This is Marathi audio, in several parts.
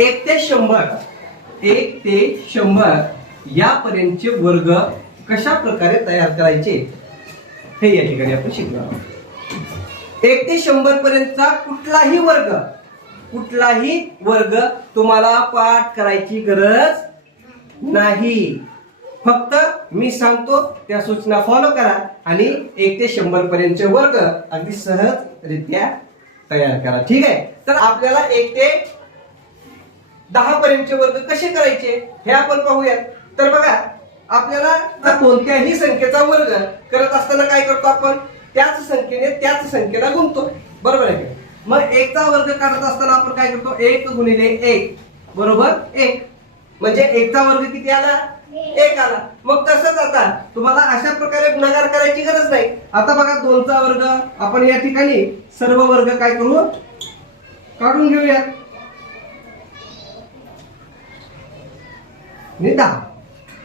एक ते शंभर एक ते शंभर यापर्यंतचे वर्ग कशा प्रकारे तयार करायचे? हे या ठिकाणी आपण शिकलो एक ते शंभर पर्यंतचा कुठलाही वर्ग कुठलाही वर्ग तुम्हाला पाठ करायची गरज नाही. फक्त मी सांगतो त्या सूचना फॉलो करा आणि एक ते शंभर पर्यंतचे वर्ग अगदी सहजरित्या तयार करा. ठीक आहे? तर आपल्याला एक ते दहा पर्यंतचे वर्ग कसे करायचे हे आपण पाहूयात. तर बघा आपल्याला कोणत्याही संख्येचा वर्ग करत असताना काय करतो आपण? त्याच संख्येने त्याच संख्येला गुणतो बरोबर आहे मग एकचा वर्ग काढत असताना आपण काय करतो? एक गुणिले एक. बरोबर? एक. म्हणजे एकचा वर्ग किती आला? एक आला. मग तसंच आता तुम्हाला अशा प्रकारे गुणाकार करायची गरज नाही. आता बघा दोनचा वर्ग आपण या ठिकाणी सर्व वर्ग काय करू? काढून घेऊया आणि दहा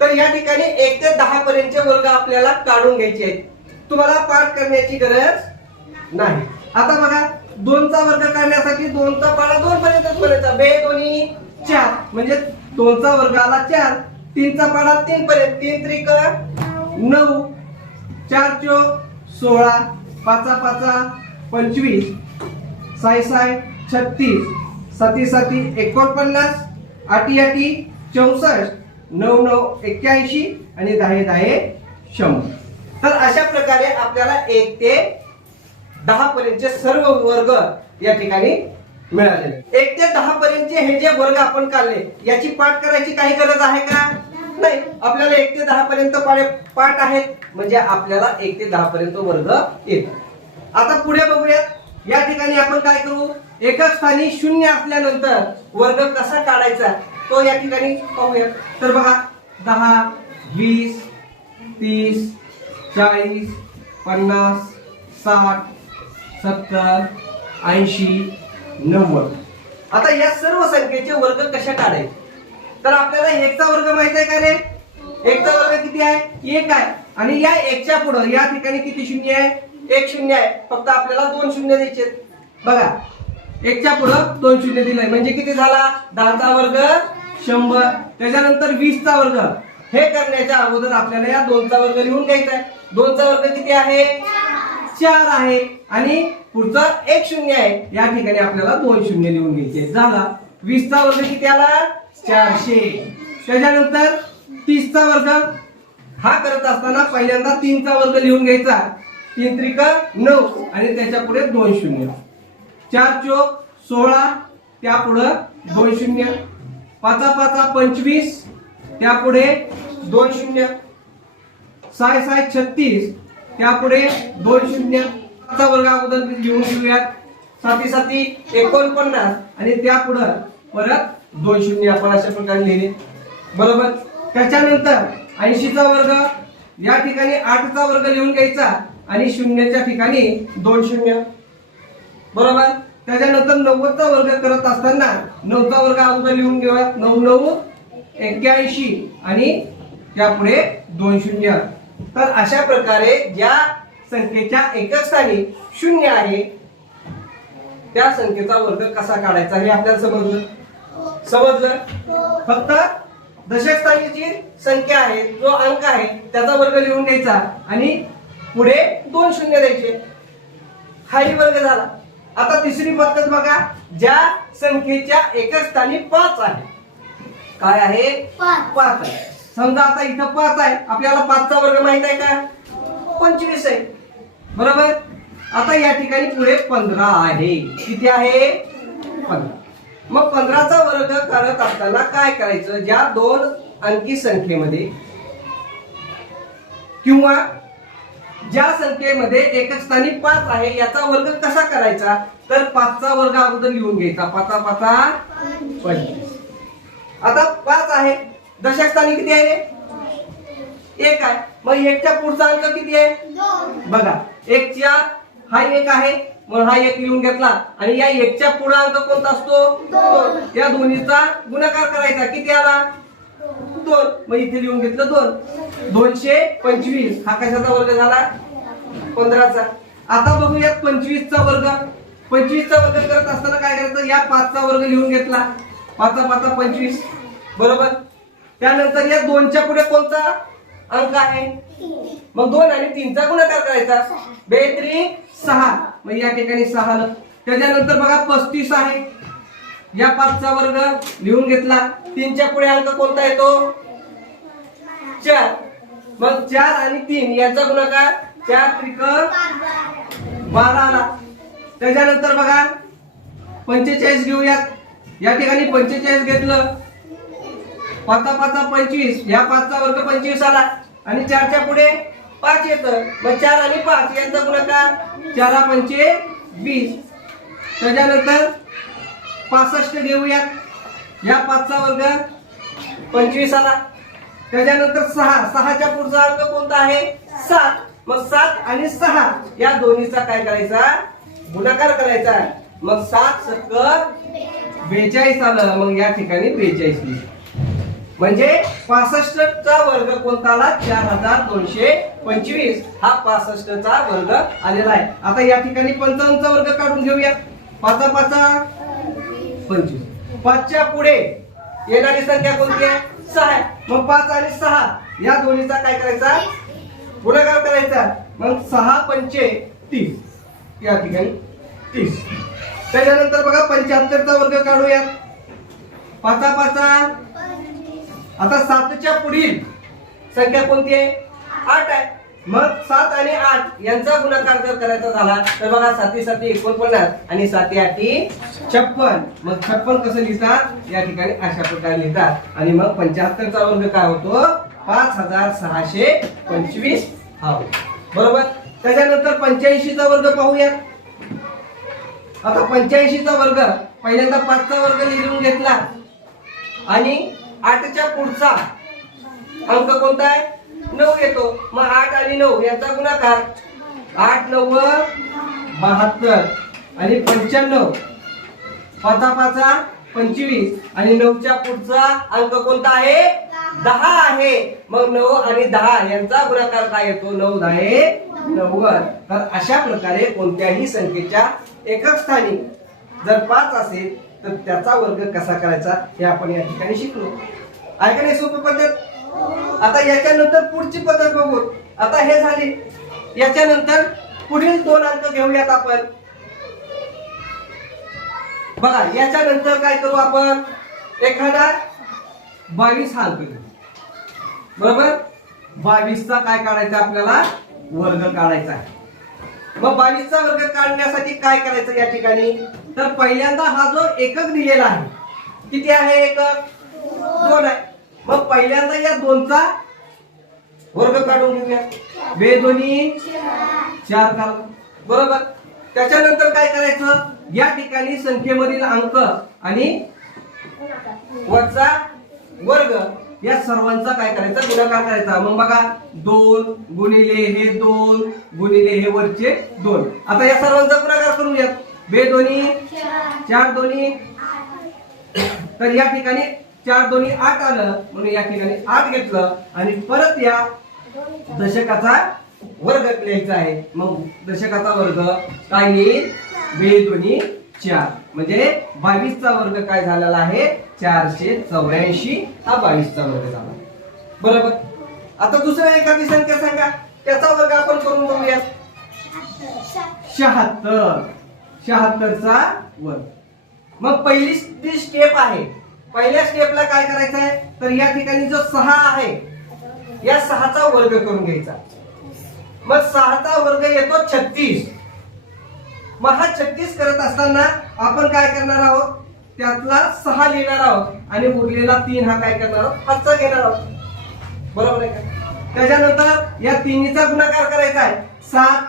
तर या ठिकाणी एक ते दहा पर्यंतचे वर्ग आपल्याला काढून घ्यायचे आहेत. तुम्हाला पाठ करण्याची गरज नाही. आता बघा दोनचा वर्ग काढण्यासाठी दोनचा पाडा दोन पर्यंतच म्हणायचा बे दोन्ही चार. म्हणजे दोनचा वर्ग आला चार तीनचा पाडा तीन पर्यंत तीन त्रिक नऊ. चार चोक सोळा. पाचा पाचा पंचवीस. साय साय छत्तीस. सती सती एकोणपन्नास. आठी आठी चौसष्ट नऊ नऊ एक्क्याऐंशी आणि दहा दहा शंभर. तर अशा प्रकारे आपल्याला एक ते दहा पर्यंतचे सर्व वर्ग या ठिकाणी मिळालेले एक ते दहा पर्यंतचे हे जे वर्ग आपण काढले याची पाठ करायची काही गरज आहे का? नाही. आपल्याला एक ते दहा पर्यंत पाठ आहेत म्हणजे आपल्याला एक ते दहा पर्यंत वर्ग येत. आता पुढे बघूयात. या ठिकाणी आपण काय करू? एकाच स्थानी शून्य असल्यानंतर वर्ग कसा काढायचा? तो या ठिकाणी पाहूया. तर बघा दहा वीस तीस चाळीस पन्नास साठ सत्तर ऐंशी नव्वद. आता या सर्व संख्येचे वर्ग कशा काढायचे? तर आपल्याला एकचा वर्ग माहीत आहे का रे? एकचा वर्ग किती आहे? एक आहे. आणि या एकच्या पुढं या ठिकाणी किती शून्य आहे? एक शून्य आहे. फक्त आपल्याला दोन शून्य द्यायचे आहेत. बघा एकच्या पुढं दोन शून्य दिलंय. म्हणजे किती झाला? दहाचा वर्ग शंभर. त्याच्यानंतर वीसचा वर्ग. हे करण्याच्या अगोदर आपल्याला या दोनचा वर्ग लिहून घ्यायचा आहे दोनचा वर्ग किती आहे? चार आहे. आणि पुढचा एक शून्य आहे. या ठिकाणी आपल्याला दोन शून्य लिहून घ्यायचे. झाला. वीसचा वर्ग किती आला? चारशे. त्याच्यानंतर तीसचा वर्ग. हा करत असताना पहिल्यांदा तीनचा वर्ग लिहून घ्यायचा. तीन त्रिका नऊ. आणि त्याच्या पुढे दोन शून्य. चार चोक सोळा. त्यापुढं दोन शून्य. पाचा पाचा पंचवीस त्यापुढे दोन शून्य. साय साय छत्तीस त्यापुढे दोन शून्य. वर्ग अगोदर लिहून घेऊयात. साती साती एकोणपन्नास आणि त्यापुढं परत दोन शून्य आपण अशा प्रकारे लिहिले. बरोबर? त्याच्यानंतर ऐंशीचा वर्ग या ठिकाणी आठचा वर्ग लिहून घ्यायचा आणि शून्यच्या ठिकाणी दोन शून्य. बरोबर? त्याच्यानंतर नव्वदचा वर्ग करत असताना नऊचा वर्ग अगोदर लिहून घेऊया नऊ नऊ एक्क्याऐंशी आणि त्यापुढे दोन शून्य. तर अशा प्रकारे ज्या संख्येच्या एकच स्थानी शून्य आहे त्या संख्येचा वर्ग कसा काढायचा हे आपल्याला समजलं? समजलं? फक्त दशक स्थानीची संख्या आहे जो अंक आहे त्याचा वर्ग लिहून घ्यायचा आणि पुढे दोन शून्य द्यायचे. हाही वर्ग झाला. आता तिसरी पद्धत बघा ज्या संख्येच्या एकच स्थानी पाच आहे. काय आहे? पाच. आहे. समजा आता इथं पाच आहे. आपल्याला पाचचा वर्ग माहीत आहे का? पंचवीस आहे. बरोबर? आता या ठिकाणी पुढे पंधरा आहे. किती आहे? पंधरा. मग पंधराचा वर्ग करत असताना काय करायचं? ज्या दोन अंकी संख्येमध्ये किंवा ज्या संख्येमध्ये एकच स्थानी पाच आहे याचा वर्ग कसा करायचा? तर पाचचा वर्ग अगोदर लिहून घ्यायचा. पाचा पाचा पंचवीस. आता पाच आहे. दशक स्थानी किती आहे? एक आहे. मग एकच्या पुढचा अंक किती आहे? बघा एकच्या हा एक आहे. मग हा एक लिहून घेतला. आणि या एकच्या पुढे अंक कोणता असतो. या दोन्हीचा गुणाकार करायचा. किती आला? दोन. मग इथे लिहून घेतलं दोन. दोनशे पंचवीस. हा कशाचा वर्ग झाला? पंधराचा. आता बघूयात पंचवीसचा वर्ग. पंचवीसचा वर्ग करत असताना काय करायचं? या पाचचा वर्ग लिहून घेतला. पाचा पाचा पंचवीस. बरोबर? त्यानंतर या दोनच्या पुढे कोणता अंक आहे? मग दोन आणि तीनचा गुणाकार करायचा. बेत्री सहा. मग या ठिकाणी सहा त्याच्यानंतर बघा पस्तीस आहे. या पाचचा वर्ग लिहून घेतला. तीनच्या पुढे अंक कोणता येतो चार. मग चार आणि तीन याचा गुणाकार चार त्रिक बारा आला. त्याच्यानंतर बघा पंचेचाळीस घेऊयात. या ठिकाणी पंचेचाळीस घेतलं. पाचा पाचा पंचवीस. या पाचचा वर्ग पंचवीस आला. आणि चारच्या पुढे पाच येत. मग चार आणि पाच यांचा गुणाकार चारा पंचे वीस त्याच्यानंतर पासष्ट घेऊयात या पाचचा वर्ग पंचवीस आला त्याच्यानंतर सहा. सहाच्या पुढचा अंक कोणता आहे? सात. मग सात आणि सहा. या दोन्हीचा काय करायचा? गुणाकार करायचा. मग सात सत्तर बेचाळीस आलं. मग या ठिकाणी बेचाळीस लिहिलं म्हणजे पासष्टचा वर्ग कोणता आला चार हजार दोनशे पंचवीस. हा पासष्टचा वर्ग आलेला आहे. आता या ठिकाणी पंचावन्नचा वर्ग काढून घेऊया पाचा पाचा. पंचवीस. पाचच्या पुढे येणारी संख्या कोणती आहे? सहा आहे. मग पाच आणि सहा या दोन्हीचा काय करायचा? गुणाकार करायचा. मग सहा पंचे तीस. या ठिकाणी तीस. त्याच्यानंतर बघा पंच्याहत्तरचा वर्ग काढूयात. पाचा पाचा. आता सातच्या पुढील संख्या कोणती आहे? आठ आहे. मग सात आणि आठ यांचा गुणाकार जर करायचा झाला तर बघा साती साती एकोणपन्नास आणि साती आठी छप्पन. मग छप्पन कसं लिहितात? या ठिकाणी अशा प्रकारे लिहितात. आणि मग पंच्याहत्तरचा वर्ग काय होतो? पाच हजार सहाशे पंचवीस हा होतो. बरोबर? त्याच्यानंतर पंच्याऐंशीचा वर्ग पाहूयात. आता पंच्याऐंशीचा वर्ग पहिल्यांदा पाचचा वर्ग लिहून घेतला. आणि आठच्या पुढचा अंक कोणता आहे? नऊ येतो. मग आठ आणि नऊ यांचा गुणाकार. आठ नऊ बहात्तर. आणि पंच्याण्णव. पाचा पाचा पंचवीस. आणि नऊच्या पुढचा अंक कोणता आहे? दहा आहे. मग नऊ आणि दहा यांचा गुणाकार काय येतो? नऊ दहा नव्वद. तर अशा प्रकारे कोणत्याही संख्येच्या एकक स्थानी जर पाच असेल तर त्याचा वर्ग कसा करायचा हे आपण या ठिकाणी शिकलो. आहे नाही सोपी पद्धत? आता याच्यानंतर पुढची पद्धत बघू आता हे झाली. याच्यानंतर पुढील दोन अंक घेऊयात आपण. बघा याच्यानंतर काय करू आपण? एखादा बावीस हा अंक घेऊ. बरोबर? बावीसचा काय काढायचा आपल्याला? वर्ग काढायचा आहे. मग बावीसचा वर्ग काढण्यासाठी काय करायचं या ठिकाणी? तर पहिल्यांदा हा जो एकक दिलेला आहे किती आहे एकक? दोन आहे. मग पहिल्यांदा या दोनचा वर्ग काढून घेऊया. बे दोन्ही. चार काढ बरोबर? त्याच्यानंतर काय करायचं? या ठिकाणी संख्येमधील अंक आणि वरचा वर्ग या सर्वांचा काय करायचा? गुणाकार करायचा. मग बघा दोन गुणिले हे दोन गुणिले हे वरचे दोन. आता या सर्वांचा गुणाकार करून घ्या. बे दोन्ही. चार दोन्ही. तर या ठिकाणी चार दोन्ही आठ आलं म्हणून या ठिकाणी आठ घेतलं आणि परत या दशकाचा वर्ग लिहायचा आहे. मग दशकाचा वर्ग काय येईल? बे दोन्ही चार. म्हणजे बावीसचा वर्ग काय झालेला आहे? चारशे चौऱ्याऐंशी. हा बावीसचा वर्ग झाला. बरोबर? आता दुसऱ्या एखादी संख्या सांगा. त्याचा वर्ग आपण करून बघूया शहात्तर. शहात्तरचा वर्ग. मग पहिली जी स्टेप आहे. पहिल्या स्टेपला काय करायचं आहे तर या ठिकाणी जो सहा आहे या सहाचा वर्ग करून घ्यायचा. मग सहाचा वर्ग येतो छत्तीस. मग हा छत्तीस करत असताना आपण काय करणार आहोत? त्यातला सहा लिहिणार आहोत आणि उरलेला तीन हा काय करणार आहोत? हातचा घेणार आहोत. बरोबर आहे का? त्याच्यानंतर या तिन्हीचा गुणाकार करायचा आहे. सात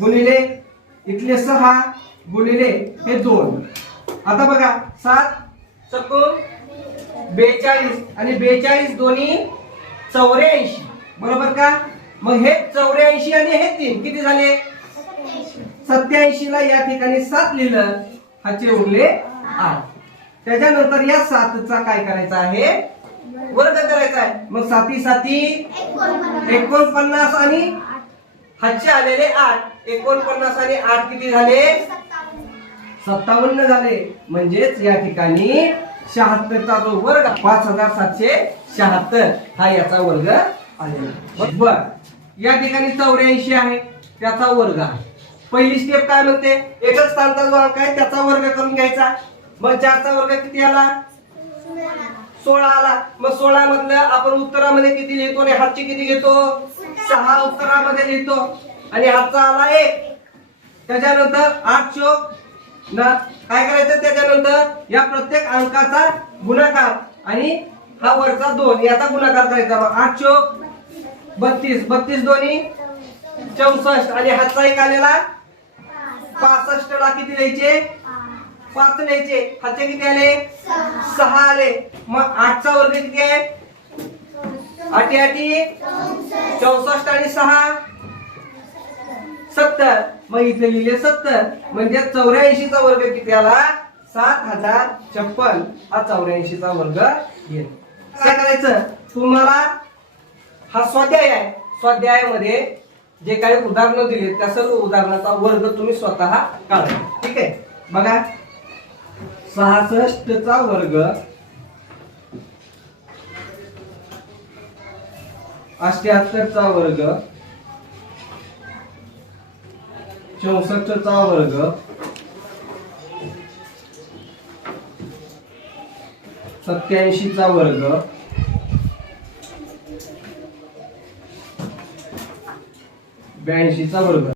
गुणिले इथले सहा गुणिले हे दोन. आता बघा सात चकून बेचाळीस. आणि बेचाळीस दोन्ही चौऱ्याऐंशी. बरोबर का? मग हे चौऱ्याऐंशी आणि हे तीन किती झाले? सत्याऐंशी ला या ठिकाणी सात लिहिलं. हाचे उरले आठ. त्याच्यानंतर या सातचा काय करायचा आहे? वर्ग करायचा आहे. मग साती साती एकोणपन्नास आणि हातचे आलेले आठ. एकोणपन्नास आणि आठ किती झाले? सत्तावन्न झाले. म्हणजेच या ठिकाणी शहात्तरचा जो वर्ग पाच हजार सातशे शहात्तर. हा याचा वर्ग आलेला बर. या ठिकाणी चौऱ्याऐंशी आहे. त्याचा वर्ग आहे. पहिली स्टेप काय म्हणते? एकच स्थानचा जो अंक आहे त्याचा वर्ग करून घ्यायचा. मग चारचा वर्ग किती आला? सोळा आला. मग सोळा मधलं आपण उत्तरामध्ये किती लिहितो आणि हातची किती घेतो? सहा उत्तरामध्ये लिहितो. आणि हातचा आला एक. त्याच्यानंतर आठ चोक ना काय करायचं त्याच्यानंतर या प्रत्येक अंकाचा गुणाकार आणि हा वरचा दोन याचा गुणाकार करायचा. आठ चोक बत्तीस बत्तीस दोन्ही चौसष्ट आणि हातचा एक आलेला पासष्ट ला किती लिहायचे पाच लिहायचे. हातचे किती आले? सहा आले. मग आठचा वर्ग किती आहे? आठी आठी चौसष्ट आणि सहा. सत्तर. मग इथे लिहिले सत्तर म्हणजे चौऱ्याऐंशीचा वर्ग किती आला? सात हजार छप्पन. हा चौऱ्याऐंशीचा वर्ग येईल. काय करायचं? तुम्हाला हा स्वाध्याय आहे. स्वाध्यायामध्ये जे काही उदाहरणं दिले त्या सर्व उदाहरणाचा वर्ग तुम्ही स्वतः काढा. ठीक आहे? बघा. सहासष्टचा वर्ग. अष्ट्याहत्तरचा वर्ग. चौसष्टचा वर्ग. सत्याऐंशीचा वर्ग. ब्याऐंशीचा वर्ग.